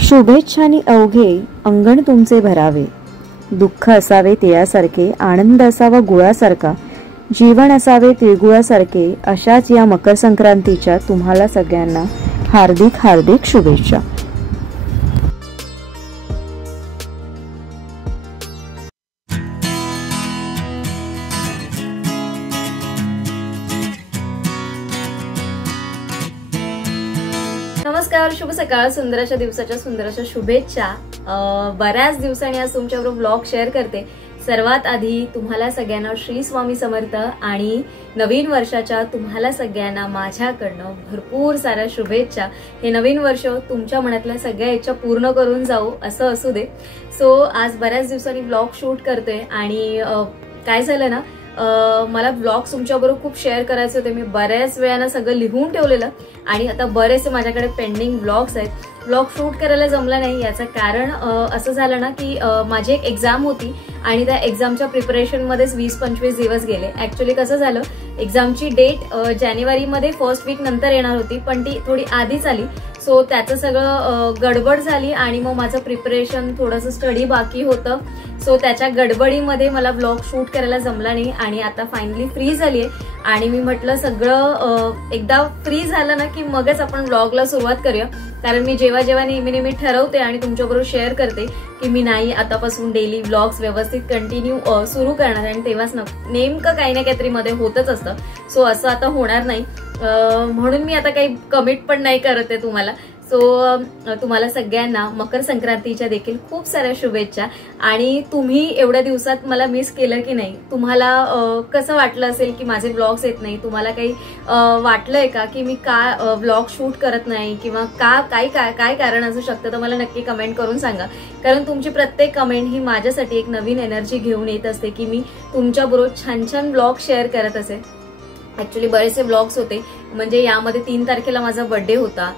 शुभेच्छांनी अवघे अंगण तुमचे भरावे, दुःख असावे तिळासारखे, आनंद असावा गुळासारखा, जीवन असावे तिळगुळासारखे, अशाच या मकर संक्रांतीच्या तुम्हाला सगळ्यांना हार्दिक हार्दिक शुभेच्छा। नमस्कार, शुभ सकाळ, सुंदर अशा दिवसाच्या सुंदर अशा शुभेच्छा। बऱ्याच दिवसांनी आज तुमच्याबरोबर ब्लॉग शेअर करते। सर्वात आधी तुम्हाला सगळ्यांना श्री स्वामी समर्थ आणि नवीन वर्षाच्या तुम्हाला सगळ्यांना माझ्याकडनं भरपूर साऱ्या शुभेच्छा। हे नवीन वर्ष तुमच्या मनातल्या सगळ्या इच्छा पूर्ण करून जाऊ असं असू दे। सो आज बऱ्याच दिवसांनी ब्लॉग शूट करते आणि काय झालं ना, मला ब्लॉग्स तुमच्याबरोबर खूप शेअर करायचे होते। मी बऱ्याच वेळानं सगळं लिहून ठेवलेलं आणि आता बरेचसे माझ्याकडे पेंडिंग ब्लॉग्स आहेत। ब्लॉग शूट करायला जमलं नाही, याचं कारण असं झालं ना की माझी एक एक्झाम होती आणि त्या एक्झामच्या प्रिपरेशनमध्येच 20-25 दिवस गेले। ऍक्च्युली कसं झालं, एक्झामची डेट जानेवारीमध्ये फर्स्ट वीक नंतर येणार होती, पण ती थोडी आधीच आली। सो त्याचं सगळं गडबड झाली आणि मग माझं प्रिपरेशन, थोडंसं स्टडी बाकी होतं। सो त्याच्या गडबडीमध्ये मला ब्लॉग शूट करायला जमला नाही आणि आता फायनली फ्री झाली आहे आणि मी म्हटलं सगळं एकदा फ्री झालं ना की मगच आपण ब्लॉगला सुरुवात करूया। कारण मी जेव्हा जेव्हा नेहमी ठरवते आणि तुमच्याबरोबर शेअर करते की मी नाही आतापासून डेली ब्लॉग्स व्यवस्थित कंटिन्यू सुरू करणार आणि तेव्हाच नेमकं काही ना काहीतरी मध्ये होतच असतं। सो असं आता होणार नाही, म्हणून मी आता काही कमिट पण नाही करत आहे तुम्हाला। सो तुम्हाला सगळ्यांना मकर संक्रांतीच्या देखील खूप साऱ्या शुभेच्छा। आणि तुम्ही एवढ्या दिवसात मला मिस केलं की नाही, तुम्हाला कसं वाटलं असेल की माझे ब्लॉग्स येत नाही, तुम्हाला काही वाटलंय का की मी का ब्लॉग शूट करत नाही किंवा काय कारण असू शकतं, तर मला नक्की कमेंट करून सांगा। कारण तुमची प्रत्येक कमेंट ही माझ्यासाठी एक नवीन एनर्जी घेऊन येत असते की मी तुमच्याबरोबर छान छान ब्लॉग शेअर करत असेल। ऍक्च्युली बरेचसे ब्लॉग्स होते, म्हणजे यामध्ये 3 तारखेला माझा बर्थडे होता।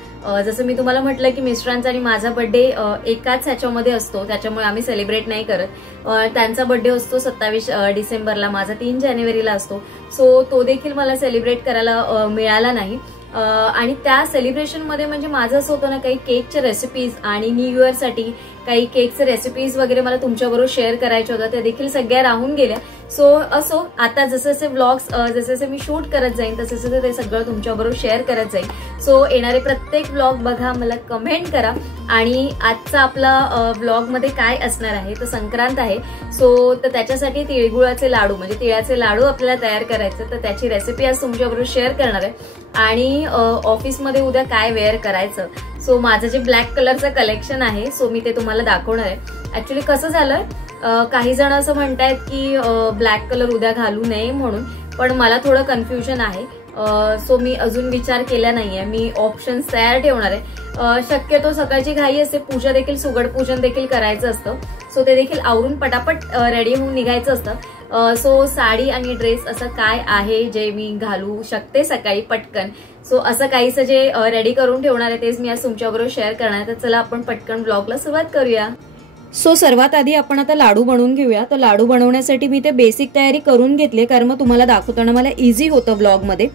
जसं मी तुम्हाला म्हटलं की मिस्टरांचा आणि माझा बर्थडे एकाच ह्याच्यामध्ये असतो, त्याच्यामुळे आम्ही सेलिब्रेट नाही करत। त्यांचा बर्थडे असतो 27 डिसेंबरला, माझा 3 जानेवारीला असतो। सो तो देखील मला सेलिब्रेट करायला मिळाला नाही। आणि त्या सेलिब्रेशन मध्ये म्हणजे माझं असं होतं ना, काही केकच्या रेसिपीज आणि न्यू इयर साठी काही केकचे रेसिपीज वगैरे मला तुमच्याबरोबर शेअर करायच्या होत्या, त्या देखील सगळ्या राहून गेल्या। सो असो, आता जसे ब्लॉग्स जसे मी शूट करत जाईन तसे ते सगळं तुमच्याबरोबर शेअर करत जाईन। सो येणारे प्रत्येक ब्लॉग बघा, मला कमेंट करा। आणि आजचा आपला ब्लॉग मध्ये काय असणार आहे, तर संक्रांत आहे। सो तर त्याच्यासाठी तिळगुळाचे लाडू म्हणजे तिळाचे लाडू आपल्याला तयार करायचे, तर त्याची रेसिपी आज तुमच्याबरोबर शेअर करणार आहे। आणि ऑफिसमध्ये उद्या काय वेअर करायचं, सो माझं जे ब्लॅक कलरचं कलेक्शन आहे सो मी ते तुम्हाला दाखवणार आहे। ऍक्च्युली कसं झालं, काही जण असं म्हणतायत की ब्लॅक कलर उद्या घालू नये म्हणून, पण मला थोडं कन्फ्युजन आहे। सो मी अजून विचार केला नाहीये, मी ऑप्शन्स तयार ठेवणार आहे। शक्यतो सकाळची घाई असते, पूजा देखील, सुगड पूजन देखील करायचं असतं, सो ते देखील आवरून पटापट रेडी होऊन निघायचं असतं। सो साडी आणि ड्रेस असं काय आहे जे मी घालू शकते सकाळी पटकन, सो असं काहीसं जे रेडी करून ठेवणार आहे तेच मी आज तुमच्याबरोबर शेअर करणार आहे। तर चला आपण पटकन ब्लॉगला सुरुवात करूया। सो सर्वात आधी आपण आता लाडू बनवून घेऊया। तर लाडू बनवण्यासाठी मी ते बेसिक तयारी करून घेतली, कारण मग तुम्हाला दाखवताना मला इझी होतं ब्लॉगमध्ये।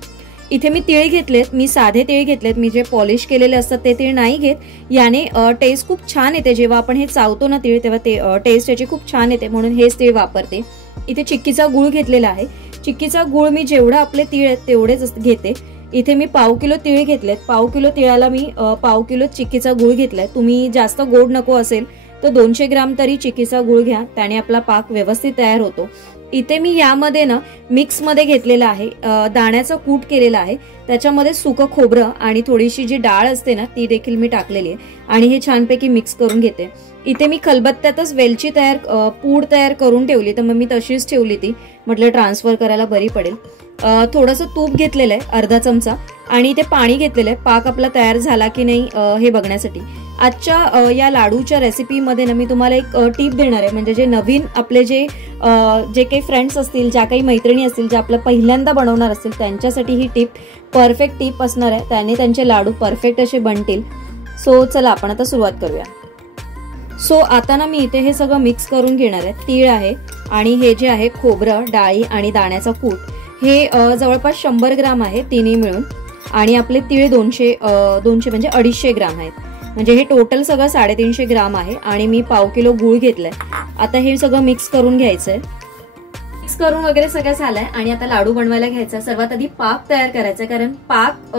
इथे मी तीळ घेतलेत, मी साधे तीळ घेतलेत, मी जे पॉलिश केलेले असतात ते तीळ नाही घेत। याने टेस्ट खूप छान येते, जेव्हा आपण हे चावतो ना तीळ तेव्हा ते टेस्ट याची खूप छान येते, म्हणून हेच तीळ वापरते। इथे चिक्कीचा गूळ घेतलेला आहे। चिक्कीचा गूळ मी जेवढा आपले तीळ आहेत तेवढेच घेते। इथे मी पाव किलो तीळ घेतलेत, पाव किलो तिळाला मी पाव किलो चिक्कीचा गूळ घेतलाय। तुम्ही जास्त गोड नको असेल तर 200 ग्राम तरी चिक्कीचा गूळ घ्या, त्याने आपला पाक व्यवस्थित तयार होतो। इथे मी यामध्ये ना मिक्स मध्ये घेतलेला आहे, दाण्याचा कूट केलेला आहे, त्याच्यामध्ये सुकं खोबरं आणि थोडीशी जी डाळ असते ना ती देखील मी टाकलेली आहे आणि हे छानपैकी मिक्स करून घेते। इथे मी खलबत्त्यातच वेलची पूड तयार करून ठेवली, तर मग मी तशीच ठेवली ती, म्हटलं ट्रान्सफर करायला बरी पडेल। थोडंसं तूप घेतलेलं आहे अर्धा चमचा आणि इथे पाणी घेतलेलं आहे, पाक आपला तयार झाला की नाही हे बघण्यासाठी। आजच्या या लाडूच्या रेसिपीमध्ये ना मी तुम्हाला एक टीप देणार आहे, म्हणजे जे नवीन आपले जे काही फ्रेंड्स असतील, ज्या काही मैत्रिणी असतील, ज्या आपलं पहिल्यांदा बनवणार असतील त्यांच्यासाठी ही टीप परफेक्ट टीप असणार आहे, त्याने त्यांचे लाडू परफेक्ट असे बनतील। सो चला आपण आता सुरुवात करूया। सो आता ना मी इथे हे सगळं मिक्स करून घेणार आहे। तीळ आहे आणि हे जे आहे खोबरं, डाळी आणि दाण्याचा कूट, हे जवळपास 100 ग्राम आहे तिन्ही मिळून, आणि आपले तीळ 200 म्हणजे 250 ग्राम आहेत। म्हणजे हे टोटल सगळं 350 ग्राम आहे आणि मी पाव किलो गूळ घेतलाय. आता हे सगळं मिक्स करून घ्यायचंय. मिक्स करून वगैरे सगळं झालंय आणि आता लाडू बनवायला घ्यायचा. सर्वात आधी पाक तयार करायचा, कारण पाक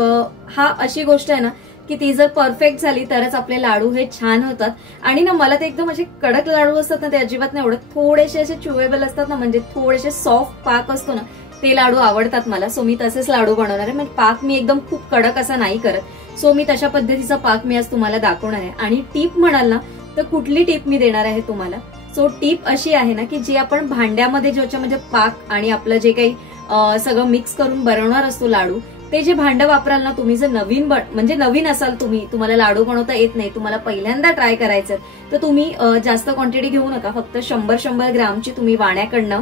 हा अशी गोष्ट आहे ना की ती जर परफेक्ट झाली तरच आपले लाडू हे छान होतात. आणि ना मला ते एकदम असे कडक लाडू असतात ना ते अजिबात नाही आवडत. थोडेसे असे च्युएबल असतात ना, म्हणजे थोडेसे सॉफ्ट पाक असतो ना ते लाडू आवडतात मला. सो मी तसेच लाडू बनवणार आहे. म्हणजे पाक मी एकदम खूप कडक असा नाही करत. सो मी तशा पद्धतीचा पाक मी आज तुम्हाला दाखवणार आहे. आणि टीप म्हणाल ना तर कुठली टीप मी देणार आहे तुम्हाला. सो टीप अशी आहे ना की जे आपण भांड्यामध्ये ज्याच्यामध्ये पाक आणि आपलं जे काही सगळं मिक्स करून बनवणार असतो लाडू, ते जे भांडं वापराल ना तुम्ही, जर नवीन असाल तुम्हाला लाडू बनवता येत नाही, तुम्हाला पहिल्यांदा ट्राय करायचं, तर तुम्ही जास्त क्वांटिटी घेऊ नका. फक्त 100 ग्रामची तुम्ही वाण्याकडनं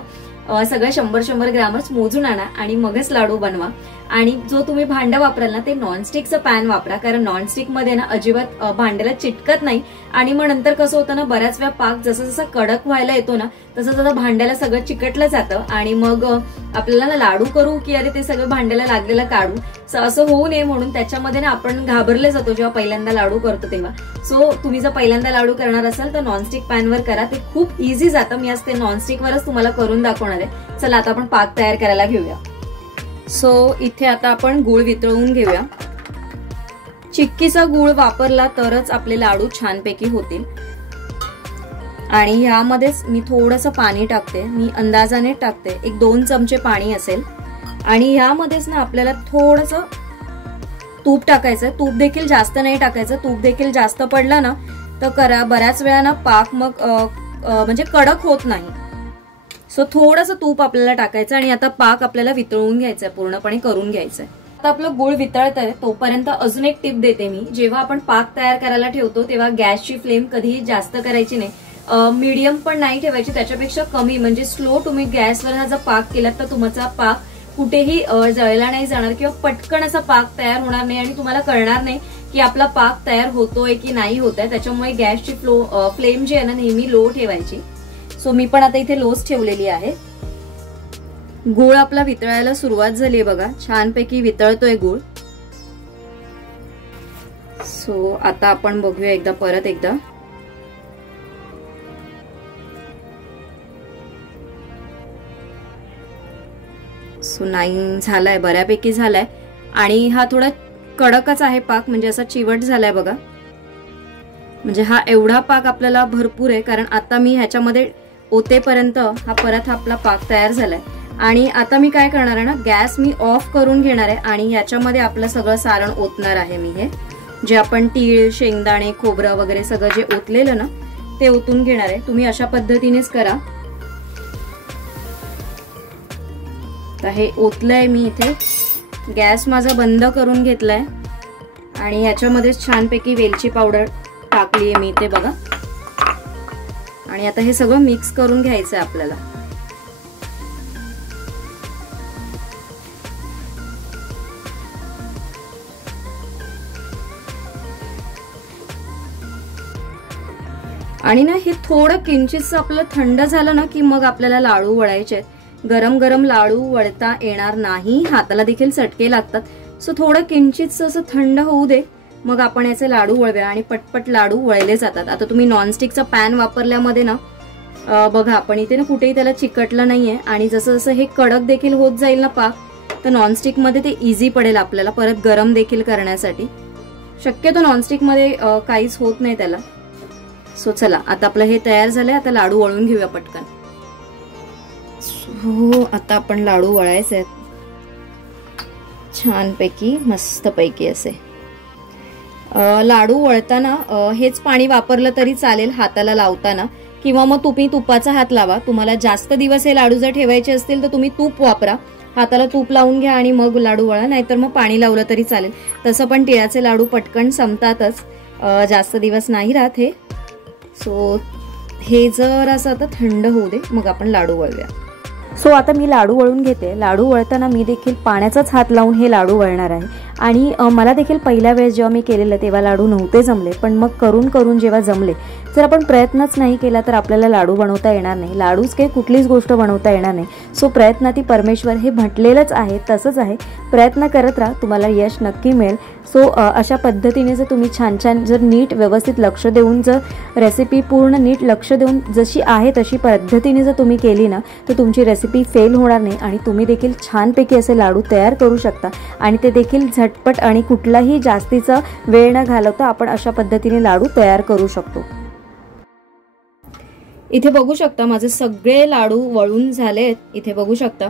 सगळं 100 ग्रामच मोजून आणा आणि मगच लाडू बनवा. आणि जो तुम्ही भांडं वापराल ना ते नॉनस्टिकचं पॅन वापरा, कारण नॉनस्टिक मध्ये ना अजिबात भांड्याला चिटकत नाही. आणि मग नंतर कसं होतं ना, बऱ्याच वेळा पाक जसं जसं कडक व्हायला येतो ना तसं तसं भांड्याला सगळं चिकटलं जातं आणि मग आपल्याला ना लाडू करू की अरे ते सगळं भांड्याला लागलेलं काढू, असं होऊ नये म्हणून त्याच्यामध्ये ना आपण घाबरले जातो जेव्हा पहिल्यांदा लाडू करतो तेव्हा. सो तुम्ही जर पहिल्यांदा लाडू करणार असाल तर नॉनस्टिक पॅनवर करा, ते खूप इझी जातं. मी आज ते नॉनस्टिकवरच तुम्हाला करून दाखवणार आहे. चला आता आपण पाक तयार करायला घेऊया. सो इथे आता आपण गूळ वितळवून घेऊया. चिक्कीचा गूळ वापरला तरच आपले लाडू छानपैकी होतील. आणि यामध्येच मी थोडंसं पाणी टाकते, मी अंदाजाने टाकते, 1-2 चमचे पाणी असेल. आणि यामध्येच ना आपल्याला थोडंसं तूप टाकायचं. तूप देखील जास्त नाही टाकायचं. तूप देखील जास्त पडलं ना तर बऱ्याच वेळा ना पाक मग म्हणजे कडक होत नाही. सो थोडंसं तूप आपल्याला टाकायचं आणि आता पाक आपल्याला वितळवून घ्यायचंय, पूर्णपणे करून घ्यायचंय. आता आपलं गूळ वितळतंय तोपर्यंत अजून एक टिप देते मी. जेव्हा आपण पाक तयार करायला ठेवतो तेव्हा गॅसची फ्लेम कधीही जास्त करायची नाही, मीडियम पण नाही ठेवायची, त्याच्यापेक्षा कमी, म्हणजे स्लो तुम्ही गॅसवर हा जर पाक केलात तर तुमचा पाक कुठेही जळला नाही जाणार किंवा पटकन असा पाक तयार होणार नाही आणि तुम्हाला कळणार नाही की आपला पाक तयार होतोय की नाही होतोय. त्याच्यामुळे गॅसची फ्लेम जी आहे ना नेहमी लो ठेवायची. सो मी पण आता इथे लोच ठेवलेली आहे. गूळ आपला वितळायला सुरुवात झाली आहे बघा, छानपैकी वितळतोय गूळ. सो आता आपण बघूया परत एकदा. सो नाही झालाय, बऱ्यापैकी झालाय. आणि हा थोडा कडकच आहे पाक, म्हणजे असा चिवट झालाय बघा. म्हणजे हा एवढा पाक आपल्याला भरपूर आहे, कारण आता मी ह्याच्यामध्ये ओतेपर्यंत हा परत आपला पाक तयार झालाय. आणि आता मी काय करणार आहे ना, गॅस मी ऑफ करून घेणार आहे आणि ह्याच्यामध्ये आपलं सगळं सारण ओतणार आहे. मी हे जे आपण तीळ, शेंगदाणे, खोबरं वगैरे सगळं जे ओतलेलं ना ते ओतून घेणार आहे. तुम्ही अशा पद्धतीनेच करा. तर हे ओतलंय मी इथे. गॅस माझा बंद करून घेतलाय आणि ह्याच्यामध्येच छानपैकी वेलची पावडर टाकली आहे मी इथे बघा. आणि आता हे सगळं मिक्स करून घ्यायचं आहे आपल्याला. आणि ना हे थोडं किंचितच आपलं थंड झालं ना की मग आपल्याला लाडू वळायचे. गरम गरम लाडू वळता येणार नाही, हाताला देखील चटके लागतात. सो थोडं किंचितच असं थंड होऊ दे, मग आपण याचे लाडू वळव्या आणि पटपट लाडू वळले जातात. आता तुम्ही नॉनस्टिकचा पॅन वापरल्यामध्ये ना बघा आपण इथे ना कुठेही त्याला चिकटलं नाहीये. आणि जसं जसं हे कडक देखील होत जाईल ना पाक, तर नॉनस्टिक मध्ये ते इझी पडेल आपल्याला परत गरम देखील करण्यासाठी. शक्यतो नॉनस्टिक मध्ये काहीच होत नाही त्याला. सो चला आता आपलं हे तयार झालंय. आता लाडू वळून घेऊया पटकन. हो आता आपण लाडू वळायचे आहेत छानपैकी, मस्तपैकी असे. लाडू वळताना हेच पाणी वापरलं तरी चालेल हाताला लावताना, किंवा मग तुम्ही तुपाचा हात लावा. तुम्हाला जास्त दिवस हे लाडू जर ठेवायचे असतील तर तुम्ही तूप वापरा, हाताला तूप लावून घ्या आणि मग लाडू वळा. नाहीतर मग पाणी लावलं तरी चालेल. तसं पण तिळाचे लाडू पटकन संपतातच, जास्त दिवस नाही राहत हे. सो हे जर असं आता थंड होऊ दे, मग आपण लाडू वळूया. सो आता मी लाडू वळून घेते. लाडू वळताना मी देखील पाण्याचाच हात लावून हे लाडू वळणार आहे. आणि मला देखील पहिल्या वेळेस जेव्हा मी केलेलं तेव्हा लाडू नव्हते जमले, पण मग करून करून जेव्हा जमले, जर आपण प्रयत्नच नाही केला तर आपल्याला लाडू बनवता येणार नाही, लाडूच काही कुठलीच गोष्ट बनवता येणार नाही. सो प्रयत्नाती परमेश्वर हे म्हटलेलंच आहे, तसंच आहे. प्रयत्न करत राहा, तुम्हाला यश नक्की मिळेल. सो अशा पद्धतीने जर तुम्ही छान छान जर नीट व्यवस्थित लक्ष देऊन जर रेसिपी पूर्ण नीट लक्ष देऊन जशी आहे तशी पद्धतीने जर तुम्ही केली ना, तर तुमची रेसिपी फेल होणार नाही आणि तुम्ही देखील छानपैकी असे लाडू तयार करू शकता. आणि ते देखील झटपट आणि कुठलाही जास्तीचा वेळ न घालवता आपण अशा पद्धतीने लाडू तयार करू शकतो. इथे बघू शकता माझे सगळे लाडू वळून झालेत. इथे बघू शकता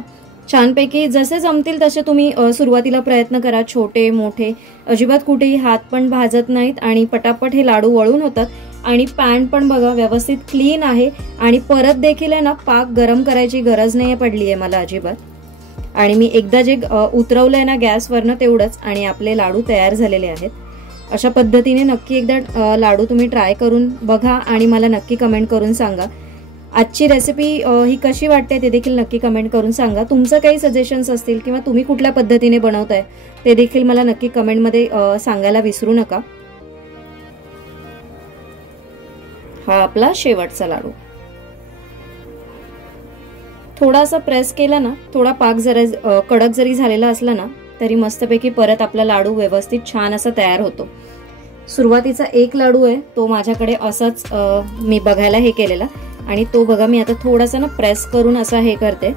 छानपैकी जसे जमतील तसे तुम्ही सुरुवातीला प्रयत्न करा. छोटे मोठे अजिबात कुठेही हात पण भाजत नाहीत आणि पटापट हे लाडू वळून होतात. आणि पॅन पण बघा व्यवस्थित क्लीन आहे आणि परत देखील आहे ना पाक गरम करायची गरज नाही पडली आहे मला अजिबात. आणि मी एकदा जे उतरवलंय ना गॅसवरनं तेवढंच आणि आपले लाडू तयार झालेले आहेत. अशा पद्धतीने नक्की एकदा लाडू तुम्ही ट्राय करून बघा आणि मला नक्की कमेंट करून सांगा. आजची रेसिपी ही कशी वाटते ते देखील नक्की कमेंट करून सांगा. तुमचं काही सजेशन्स असतील किंवा तुम्ही कुठल्या पद्धतीने बनवताय ते देखील मला नक्की कमेंटमध्ये सांगायला विसरू नका. हा आपला शेवटचा लाडू थोडासा प्रेस केला ना, थोडा पाक जरा कडक जरी झालेला असला ना तरी मस्तपैकी परत आपला लाडू व्यवस्थित छान असा तयार होतो. सुरुवातीचा एक लाडू आहे तो माझ्याकडे असाच मी बघायला हे केलेला आणि तो बघा मी आता थोडासा ना प्रेस करून असा हे करते,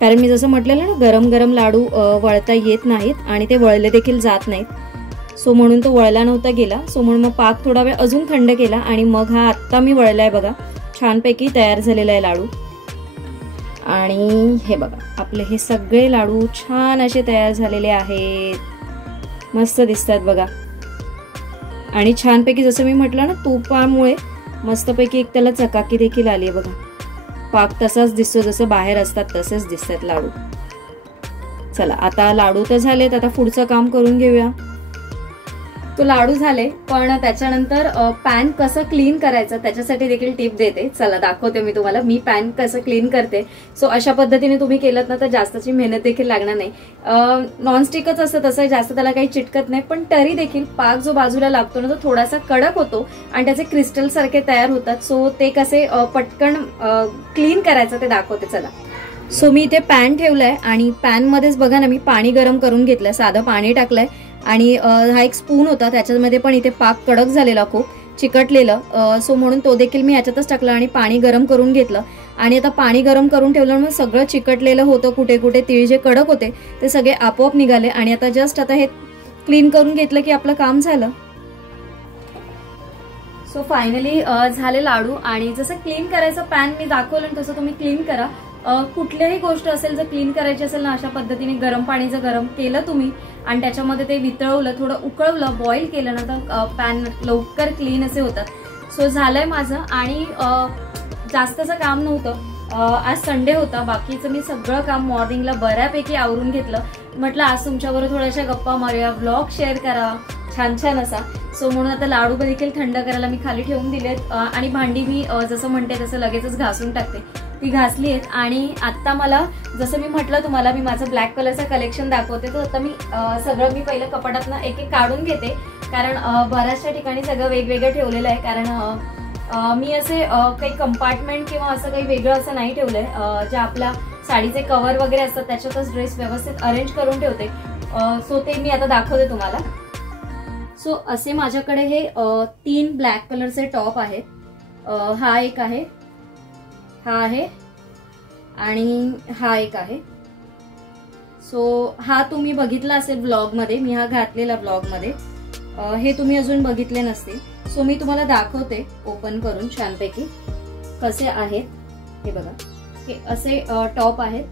कारण मी जसं म्हटलेलं ना गरम गरम लाडू वळता येत नाहीत आणि ते वळले देखील जात नाहीत. सो म्हणून तो वळला नव्हता गेला. सो म्हणून मग पाक थोडा वेळ अजून थंड केला आणि मग हा आत्ता मी वळलाय बघा. छानपैकी तयार झालेला आहे लाडू. आणि हे बघा आपले हे सगळे लाडू छान असे तयार झालेले आहेत. मस्त दिसतात बघा. आणि छानपैकी जसं मी म्हटलं ना तुपामुळे मस्तपैकी एक त्याला चकाकी देखील आली आहे बघा. पाक तसाच दिसतो जसं बाहेर असतात तसेच दिसतात लाडू. चला आता लाडू तर झालेत, आता पुढचं काम करून घेऊया. तो लाडू झाले पण त्याच्यानंतर पॅन कसं क्लीन करायचं त्याच्यासाठी देखील टिप देते. चला दाखवते मी तुम्हाला मी पॅन कसं क्लीन करते. सो अशा पद्धतीने तुम्ही केलं ना तर जास्तची मेहनत देखील लागणार नाही. नॉनस्टिकच असतं तसं जास्त त्याला काही चिटकत नाही, पण तरी देखील पाक जो बाजूला लागतो ना तो थोडासा कडक होतो आणि त्याचे क्रिस्टल सारखे तयार होतात. सो ते कसे पटकन क्लीन करायचं ते दाखवते. चला सो मी इथे पॅन ठेवलाय आणि पॅन मध्येच बघा ना मी पाणी गरम करून घेतलंय. साधं पाणी टाकलंय आणि हा एक स्पून होता त्याच्यामध्ये पण इथे पाक कडक झालेला खूप चिकटलेलं. सो म्हणून तो देखील मी याच्यातच टाकला आणि पाणी गरम करून घेतलं. आणि आता पाणी गरम करून ठेवल्यामुळे सगळं चिकटलेलं होतं. कुठे कुठे तीळ जे कडक होते ते सगळे आपोआप निघाले आणि आता जस्ट आता हे क्लीन करून घेतलं की आपलं काम झालं. सो फायनली झाले लाडू. आणि जसं क्लीन करायचं पॅन मी दाखवलं तसं तुम्ही क्लीन करा. कुठल्याही गोष्ट असेल जर क्लीन करायची असेल ना अशा पद्धतीने गरम पाणी जर गरम केलं तुम्ही आणि त्याच्यामध्ये ते वितळवलं थोडं उकळवलं बॉईल केलं ना तर पॅन लवकर क्लीन असे होतात. सो झालंय माझं आणि जास्तचं काम नव्हतं. आज संडे होता, बाकीचं मी सगळं काम मॉर्निंगला बऱ्यापैकी आवरून घेतलं. म्हटलं आज तुमच्याबरोबर थोड्याशा गप्पा मारूया, ब्लॉग शेअर करावा छान छान असा. सो म्हणून आता लाडू देखील थंड करायला मी खाली ठेवून दिलेत आणि भांडी मी जसं म्हणते तसं लगेचच घासून टाकते. ती घासली आहेत आणि आता मला जसं मी म्हटलं तुम्हाला मी माझं ब्लॅक कलरचं कलेक्शन दाखवते. तर आता मी सगळं मी पहिलं कपाटातनं एक एक काढून घेते, कारण बऱ्याचशा ठिकाणी सगळं वेगवेगळं ठेवलेलं आहे. कारण मी असे काही कंपार्टमेंट किंवा असं काही वेगळं असं नाही ठेवलंय. जे आपल्या साडीचे कव्हर वगैरे असतात त्याच्यातच ड्रेस व्यवस्थित अरेंज करून ठेवते. सो ते मी आता दाखवते तुम्हाला. सो असे माझ्याकडे हे 3 ब्लॅक कलरचे टॉप आहेत. हा एक आहे, हा आहे आणि हा एक आहे. सो हा तुम्ही बघितला असेल ब्लॉग मध्ये, मी हा घातलेला ब्लॉग मध्ये. हे तुम्ही अजून बघितले नसतील. सो मी तुम्हाला दाखवते ओपन करून छानपैकी कसे आहेत. हे बघा हे असे टॉप आहेत.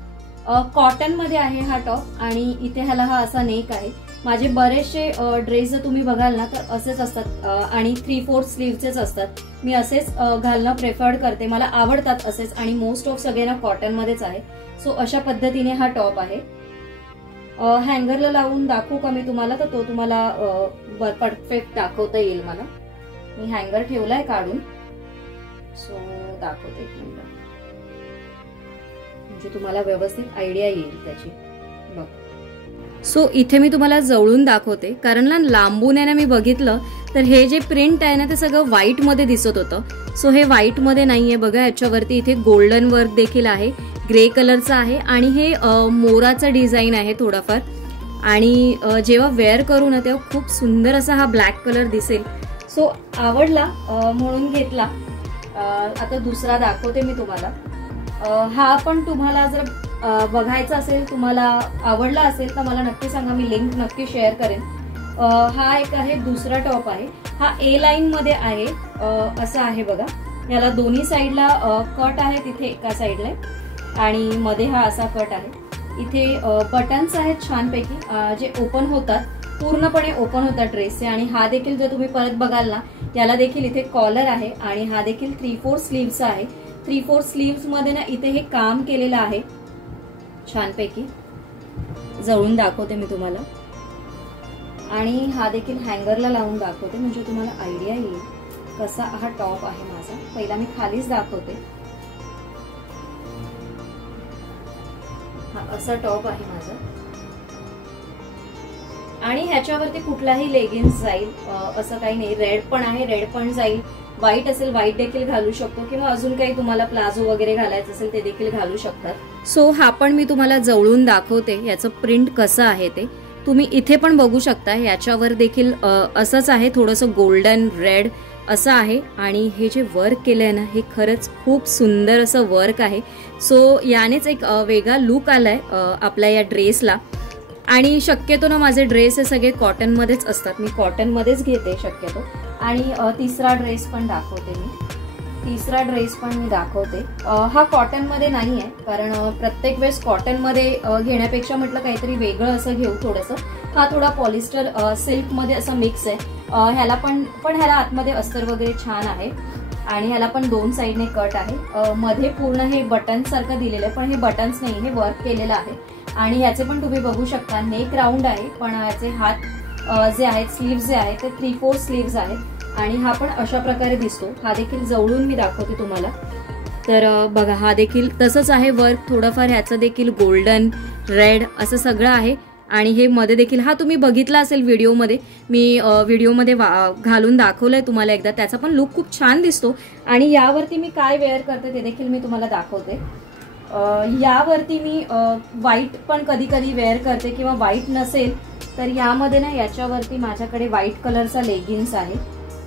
कॉटन मध्ये आहे हा टॉप आणि इथे ह्याला हा असा नेक आहे. माझे बरेचसे ड्रेस जर तुम्ही बघाल ना तर असेच असतात आणि 3/4 स्लीव्हचेच असतात. मी असेच घालणं प्रेफर्ड करते, मला आवडतात असेच आणि मोस्ट ऑफ सगळ्यांना कॉटन मध्येच आहे. सो अशा पद्धतीने हा टॉप आहे. हँगरला लावून दाखवू का मी तुम्हाला, तर तो तुम्हाला परफेक्ट दाखवता येईल मला. मी हँगर ठेवलाय काढून. सो दाखवते एक मिनिट म्हणजे तुम्हाला व्यवस्थित आयडिया येईल त्याची. बघ सो इथे मी तुम्हाला जवळून दाखवते, कारण ना लांबून आहे ना मी बघितलं तर हे जे प्रिंट आहे ना ते सगळं व्हाईट मध्ये दिसत होतं. सो हे व्हाईट मध्ये नाहीये बघा, याच्यावरती इथे गोल्डन वर्क देखील आहे, ग्रे कलरचा आहे आणि हे मोराचं डिझाईन आहे थोडाफार. आणि जेव्हा वेअर करू ना तेव्हा खूप सुंदर असा हा ब्लॅक कलर दिसेल. सो आवडला म्हणून घेतला. आता दुसरा दाखवते मी तुम्हाला. हा पण तुम्हाला जर बघायचा असेल, तुम्हाला आवडला असेल तर मला नक्की सांगा, मी लिंक नक्की शेअर करेन. हा एक आहे, दुसरा टॉप आहे. हा ए लाईन मध्ये आहे, असं आहे बघा. याला दोन्ही साईडला कट आहे, तिथे एका साईडला आणि मध्ये हा असा कट आहे. इथे बटन्स आहेत छानपैकी जे ओपन होतात, पूर्णपणे ओपन होतात ड्रेसचे. आणि हा देखील जर तुम्ही परत बघाल ना, याला देखील इथे कॉलर आहे आणि हा देखील 3/4 स्लीव्हचा आहे. 3/4 स्लीव्स मध्ये ना इथे हे काम केलेलं आहे छानपैकी. जवळून दाखवते मी तुम्हाला. आणि हा देखील हँगरला लावून दाखवते म्हणजे तुम्हाला आयडिया येईल कसा हा टॉप आहे माझा. पहिला मी खालीच दाखवते. हा असा टॉप आहे माझा आणि ह्याच्यावरती कुठलाही लेगिन्स जाईल असं काही नाही. रेड पण आहे, रेड पण जाईल. व्हाईट असेल, व्हाईट देखील घालू शकतो किंवा अजून काही तुम्हाला प्लाझो वगैरे घालायचं असेल ते देखील घालू शकतात. सो हा पण मी तुम्हाला जवळून दाखवते, याचं प्रिंट कसं आहे ते तुम्ही इथे पण बघू शकता. याच्यावर देखील असंच आहे, थोडंसं गोल्डन रेड असं आहे. आणि हे जे वर्क केलंय ना हे खरंच खूप सुंदर असं वर्क आहे. सो यानेच एक वेगळा लुक आलाय आपल्या या ड्रेसला. आणि शक्यतो ना माझे ड्रेस हे सगळे कॉटन मध्येच असतात, मी कॉटन मध्येच घेते शक्यतो. आणि तिसरा ड्रेस पण दाखवते मी. तिसरा ड्रेस पण मी दाखवते. हा कॉटन मध्ये नाही आहे, कारण प्रत्येक वेळेस कॉटन मध्ये घेण्यापेक्षा म्हटलं काहीतरी वेगळं असं घेऊ थोडंसं. हा थोडा पॉलिस्टर सिल्क मध्ये असं मिक्स आहे. ह्याला पण ह्याला आतमध्ये अस्तर वगैरे छान आहे आणि ह्याला पण दोन साईडने कट आहे. मध्ये पूर्ण हे बटन सारखं दिलेलं आहे, पण हे बटन्स नाही, हे वर्क केलेलं आहे. आणि ह्याचे पण तुम्ही बघू शकता, नेक राऊंड आहे पण ह्याचे हात जे आहेत, स्लीव्स जे आहेत ते 3/4 स्लीव्स आहेत. आणि हा पण अशा प्रकारे दिसतो. हा देखील जवळून मी दाखवते तुम्हाला. तर बघा हा देखील तसंच आहे वर्क थोडंफार. ह्याचं देखील गोल्डन रेड असं सगळं आहे. आणि हे मध्ये देखील हा तुम्ही बघितला असेल व्हिडिओमध्ये, मी व्हिडिओमध्ये घालून दाखवलंय तुम्हाला एकदा. त्याचा पण लुक खूप छान दिसतो. आणि यावरती मी काय वेअर करते ते देखील मी तुम्हाला दाखवते. यावरती मी व्हाईट पण कधी कधी वेअर करते किंवा व्हाईट नसेल तर यामध्ये ना याच्यावरती माझ्याकडे व्हाईट कलरचा लेगिन्स आहे.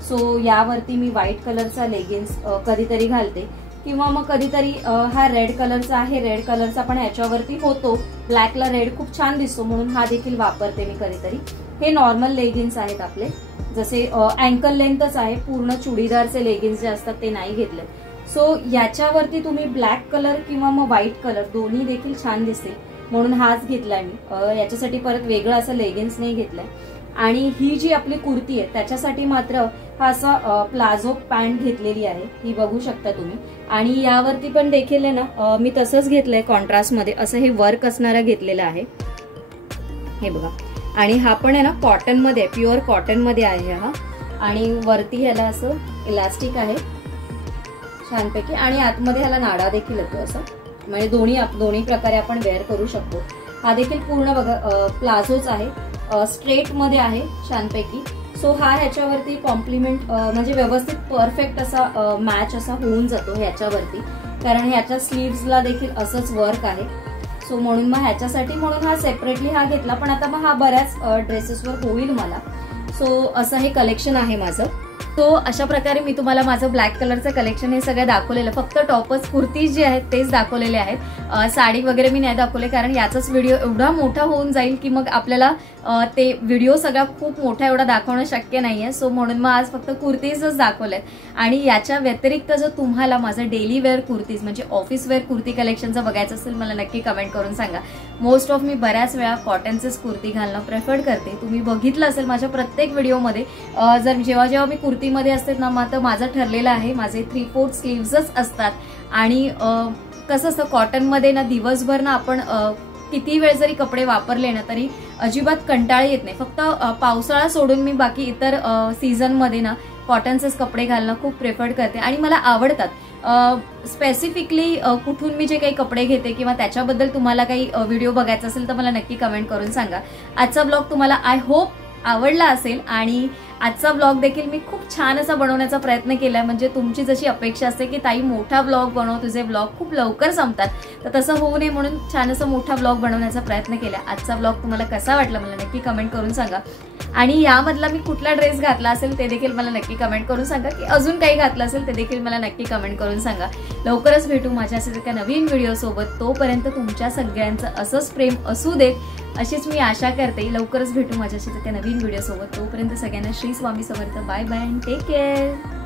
सो यावरती मी व्हाईट कलरचा लेगिन्स कधीतरी घालते किंवा मग कधीतरी हा रेड कलरचा आहे, रेड कलरचा पण याच्यावरती होतो. ब्लॅकला रेड खूप छान दिसतो म्हणून हा देखील वापरते मी कधीतरी. हे नॉर्मल लेगिन्स आहेत आपले, जसे अँकल लेंथच आहे, पूर्ण चुडीदारचे लेगिन्स जे असतात ते नाही घेतले. सो याच्यावरती तुम्ही ब्लॅक कलर किंवा मग व्हाईट कलर दोन्ही देखील छान दिसतील म्हणून हाच घेतलाय मी. याच्यासाठी परत वेगळं असं लेगिन्स नाही घेतलंय. आणि ही जी आपली कुर्ती आहे त्याच्यासाठी मात्र हा असा प्लाझो पॅन्ट घेतलेली आहे, ही बघू शकता तुम्ही. आणि यावरती पण देखील आहे ना मी तसंच घेतलंय कॉन्ट्रास्ट मध्ये, असं हे वर्क असणारा घेतलेलं आहे, हे बघा. आणि हा पण आहे ना कॉटन मध्ये, प्युअर कॉटन मध्ये आहे हा. आणि वरती ह्याला असं इलास्टिक आहे छानपैकी आणि आतमध्ये ह्याला नाडा देखील येतो असं, म्हणजे दोन्ही प्रकारे आपण वेअर करू शकतो. हा देखील पूर्ण बघा प्लाझोच आहे, स्ट्रेट मध्ये आहे छानपैकी. सो हा ह्याच्यावरती कॉम्प्लिमेंट म्हणजे व्यवस्थित परफेक्ट असा मॅच असा होऊन जातो ह्याच्यावरती, कारण ह्याच्या स्लीव्सला देखील असंच वर्क आहे. सो म्हणून मग ह्याच्यासाठी म्हणून हा सेपरेटली हा घेतला. पण आता मग हा बऱ्याच ड्रेसेसवर होईल मला. सो असं हे कलेक्शन आहे माझं. सो अशा प्रकारे मी तुम्हाला माझं ब्लॅक कलरचं कलेक्शन हे सगळं दाखवलेलं. फक्त टॉपच कुर्तीज जे आहेत तेच दाखवलेले आहेत, साडी वगैरे मी नाही दाखवले, कारण याचाच व्हिडिओ एवढा मोठा होऊन जाईल की मग आपल्याला ते व्हिडिओ सगळा खूप मोठा एवढा दाखवणं शक्य नाहीये. सो म्हणून मग आज फक्त कुर्तीजच दाखवलेत. आणि याच्या व्यतिरिक्त जर तुम्हाला माझं डेली वेअर कुर्तीज म्हणजे ऑफिस वेअर कुर्ती कलेक्शनचं बघायचं असेल मला नक्की कमेंट करून सांगा. मोस्ट ऑफ मी बऱ्याच वेळा कॉटनचेच कुर्ती घालणं प्रेफर करते. तुम्ही बघितलं असेल माझ्या प्रत्येक व्हिडिओमध्ये, जर जेव्हा मी कुर्तीमध्ये असते ना मग माझं ठरलेलं आहे माझे 3/4 स्लीव्हजच असतात. आणि कसं असतं कॉटनमध्ये ना दिवसभर ना आपण किती वेळ जरी कपडे वापरले ना तरी अजिबात कंटाळा येत नाही. फक्त पावसाळा सोडून मी बाकी इतर सीझन मध्ये ना कॉटनचेच कपडे घालणं खूप प्रेफर्ड करते आणि मला आवडतात. स्पेसिफिकली कुठून मी जे काही कपडे घेते किंवा त्याच्याबद्दल तुम्हाला काही व्हिडिओ बघायचा असेल तर मला नक्की कमेंट करून सांगा. आजचा ब्लॉग तुम्हाला आय होप आवडला असेल आणि आजचा ब्लॉग देखील मी खूप छान असा बनवण्याचा प्रयत्न केलाय. म्हणजे तुमची जशी अपेक्षा असते की ताई मोठा ब्लॉग बनव, तुझे ब्लॉग खूप लवकर संपतात, तर तसं होऊ नये म्हणून छान असा मोठा ब्लॉग बनवण्याचा प्रयत्न केला. आजचा ब्लॉग तुम्हाला कसा वाटला मला नक्की कमेंट करून सांगा. आणि यामधला मी कुठला ड्रेस घातला असेल ते देखील मला नक्की कमेंट करून सांगा, की अजून काही घातलं असेल ते देखील मला नक्की कमेंट करून सांगा. लवकरच भेटू माझ्या एका नवीन व्हिडिओ सोबत. तोपर्यंत तुमच्या सगळ्यांचं असंच प्रेम असू देत अशीच मी आशा करते. लवकरच भेटू माझ्या एका नवीन व्हिडिओ सोबत. तोपर्यंत सगळ्यांना Shri Swami Samarth. Bye bye, take care.